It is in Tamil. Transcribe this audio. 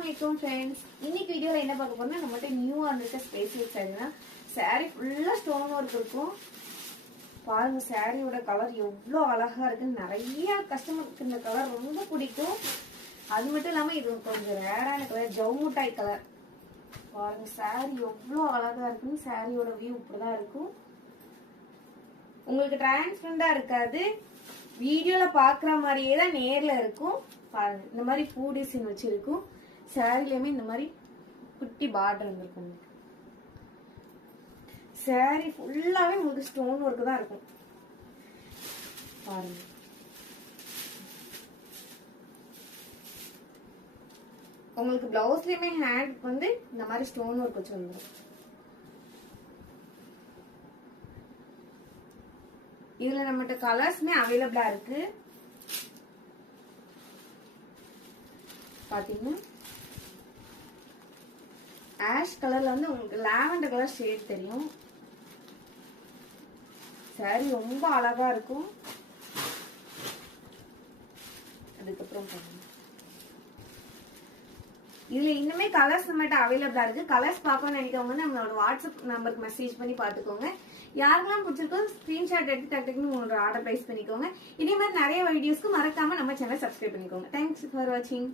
Assalamualaikum friends. இன்னைக்கு வீடியோல என்ன பார்க்க போறோம்னா நம்மட்ட நியூவா வந்திருக்க ஸ்பேசியல் சாரீனா saree ஃபுல்லா ஸ்டோன் வர்க் இருக்கும். பாருங்க சாரியோட கலர் எவ்வளவு அழகா இருக்கு. நிறைய கஸ்டமருக்கு இந்த கலர் ரொம்ப பிடிக்கும். அது மட்டும் இல்லாம இது கொஞ்சம் ரேரான கலர், ஜவுமுட்டாய் கலர். பாருங்க சாரி எவ்வளவு அழகா இருக்குன்னு. சாரியோட வியூ இப்படிதான் இருக்கும். உங்களுக்கு டிரான்ஸ்பரண்டா இருக்காது, வீடியோல பாக்குற மாதிரியே தான் நேர்ல இருக்கும். பாருங்க இந்த மாதிரி பூ டிசைன் வச்சிருக்கும். சாரிலயுமே இந்த மாதிரி குட்டி பார்டர் வந்திருக்கும். சாரி ஃபுல்லாவே உங்களுக்கு ஸ்டோன் ஒர்க் தான் இருக்கும். பாருங்க உங்களுக்கு பிளவுஸ்லயுமே ஹேண்ட் வந்து இந்த மாதிரி ஸ்டோன் ஒர்க் வச்சு வந்துடும். இதுல நம்மகிட்ட கலர்ஸ்மே அவைலபிளா இருக்கு. பாத்தீங்கன்னா ஆஷ் கலர்ல வந்து உங்களுக்கு லாவெண்டர் கலர் ஷேட் தெரியும். சாரி ரொம்ப அழகா இருக்கும். அதுக்கப்புறம் பாருங்க இதுல இன்னுமே கலர்ஸ் நம்மகிட்ட அவைலபிளா இருக்கு. கலர்ஸ் பார்க்கணும்னு நினைக்கிறவங்க நம்மளோட வாட்ஸ்அப் நம்பருக்கு மெசேஜ் பண்ணி பாத்துக்கோங்க. யாருக்கெல்லாம் பிடிச்சிருக்கோ ஸ்கிரீன்ஷாட் எடுத்து டக்குன்னு உங்களோட ஆர்டர் பிளேஸ் பண்ணிக்கோங்க. இதே மாதிரி நிறைய வீடியோஸ்க்கு மறக்காம நம்ம சேனல் சப்ஸ்கிரைப் பண்ணிக்கோங்க. தேங்க்ஸ் ஃபார் வாட்சிங்.